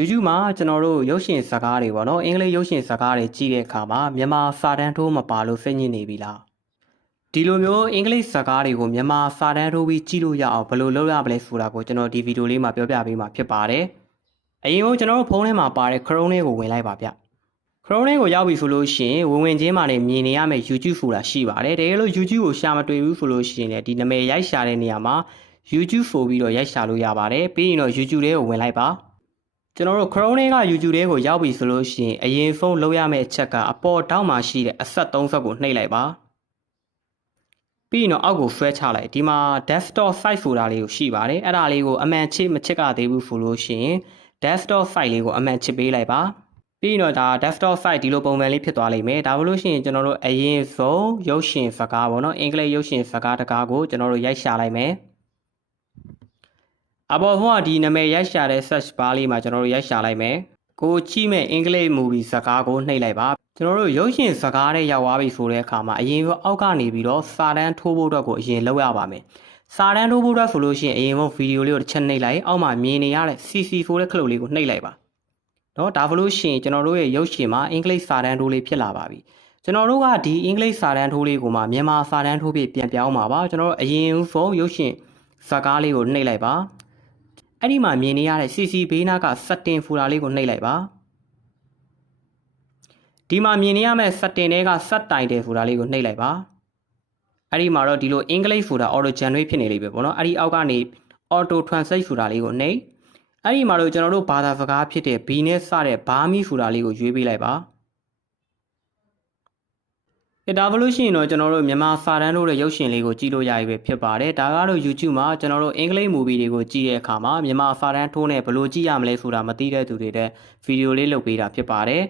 YouTube မှာကျွန်တော်တို့ရုပ်ရှင်ဇာတ်ကားတွေပေါ့နော်အင်္ဂလိပ်ရုပ်ရှင်ဇာတ်ကားတွေကြည့်တဲ့အခါမှာမြန်မာစာတန်းထိုးမပါလို့စိတ်ညစ်နေပြီလားဒီလိုမျိုးအင်္ဂလိပ်ဇာတ်ကားတွေကိုမြန်မာစာတန်းထိုးပြီးကြည့်လို့ရအောင်ဘယ်လိုလုပ်ရမလဲဆိုတာကိုကျွန်တော်ဒီဗီဒီယိုလေးမှာပြောပြပေးမှာဖြစ်ပါတယ်အရင်ကကျွန်တော်တို့ဖုန်းထဲမှာပါတဲ့ Chrome လေးကိုဝင်လိုက်ပါဗျ Chrome လေးကိုရောက်ပြီဆိုလို့ရှိရင်ဝင်ချင်းမှာလည်းမြင်နေရမယ့် YouTube ဆိုတာရှိပါတယ်တကယ်လို့ YouTube ကိုရှာမတွေ့ဘူးဆိုလို့ရှိရင်လည်းဒီနာမည်ရိုက်ရှာတဲ့နေရာမှာ YouTube ဆိုပြီးတော့ရိုက်ရှာလို့ရပါတယ်ပြီးရင်တော့ YouTube လေးကိုဝင်လိုက်ပါကျွန်တော်တို့ Chrome လေးက YouTube လေးကိုရောက်ပြီဆိုလို့ရှိရင်အရင်ဖုန်းလောက်ရမယ့်အချက်ကအပေါ်တောက်မှာရှိတဲ့အဆက်3ဆက်ကိုနှိပ်လိုက်ပါပြီးရင်တော့အောက်ကိုဆွဲချလိုက်ဒီမှာ desktop site ဆိုတာလေးကိုရှိပါတယ်အဲ့ဒါလေးကိုအမှန်ချစ်မချစ်ကသေးဘူးဆိုလို့ရှိရင် desktop site လေးကိုအမှန်ချစ်ပေးလိုက်ပါပြီးရင်တော့ဒါ desktop site ဒီလိုပုံစံလေးဖြစ်သွားလိမ့်မယ်ဒါလို့ရှိရင်ကျွန်တော်တို့အရင်ဆုံးရုပ်ရှင်ဇာတ်ကားပေါ့နော်အင်္ဂလိပ်ရုပ်ရှင်ဇာတ်ကားတကားကိုကျွန်တော်တို့ရိုက်ရှာလိုက်မယ်အပေါ်ဘုံကဒီနာမည်ရိုက်ရှာတဲ့ search bar လေးမှာကျွန်တော်တို့ရိုက်ရှာလိုက်မယ်ကိုကြည့်မဲ့အင်္ဂလိပ် movie ဇာတ်ကားကိုနှိပ်လိုက်ပါကျွန်တော်တို့ရုပ်ရှင်ဇာတ်ကားတွေရောက်သွားပြီဆိုတဲ့အခါမှာအရင်ကအောက်ကနေပြီးတော့စာတန်းထိုးဖို့အတွက်ကိုအရင်လုပ်ရပါမယ်စာတန်းထိုးဖို့အတွက်ဆိုလို့ရှိရင်အရင်ကဗီဒီယိုလေးကိုတစ်ချက်နှိပ်လိုက်အောက်မှာမြင်နေရတဲ့ CC ဆိုတဲ့ခလုတ်လေးကိုနှိပ်လိုက်ပါနော်ဒါလို့ရှိရင်ကျွန်တော်တို့ရဲ့ရုပ်ရှင်မှာအင်္ဂလိပ်စာတန်းထိုးလေးဖြစ်လာပါပြီကျွန်တော်တို့ကဒီအင်္ဂလိပ်စာတန်းထိုးလေးကိုမှမြန်မာစာတန်းထိုးပြီးပြန်ပြောင်းပါပါကျွန်တော်တို့အရင်ဖုန်းရုပ်ရှင်ဇာတ်ကားလေးကိုနှိပ်လိုက်ပါအဲ့ဒီမှာမြင်နေရတဲ့ CC ဘေးနားက setting ဖူတာလေးကိုနှိပ်လိုက်ပါဒီမှာမြင်နေရမယ့် setting တွေက set title ဖူတာလေးကိုနှိပ်လိုက်ပါအဲ့ဒီမှာတော့ဒီလိုအင်္ဂလိပ်ဖူတာ auto generate ဖြစ်နေလိမ့်မယ်ပေါ့နော်အဲ့ဒီအောက်ကနေ auto translate ဖူတာလေးကိုနှိပ်အဲ့ဒီမှာတော့ကျွန်တော်တို့ဘာသာစကားဖြစ်တဲ့ B နဲ့စတဲ့ဘာမီဖူတာလေးကိုရွေးပေးလိုက်ပါဒါလို့ရှိရင်တော့ကျွန်တော်တို့မြန်မာစာတန်းတို့ရဲ့ရုပ်ရှင်လေးကိုကြည့်လို့ရပြီပဲဖြစ်ပါတယ်ဒါကတော့ YouTube မှာကျွန်တော်တို့အင်္ဂလိပ် movie တွေကိုကြည့်တဲ့အခါမှာမြန်မာစာတန်းထိုးနဲ့ဘယ်လိုကြည့်ရမလဲဆိုတာမသိတဲ့သူတွေတဲ့ဗီဒီယိုလေးလုပ်ပေးတာဖြစ်ပါတယ်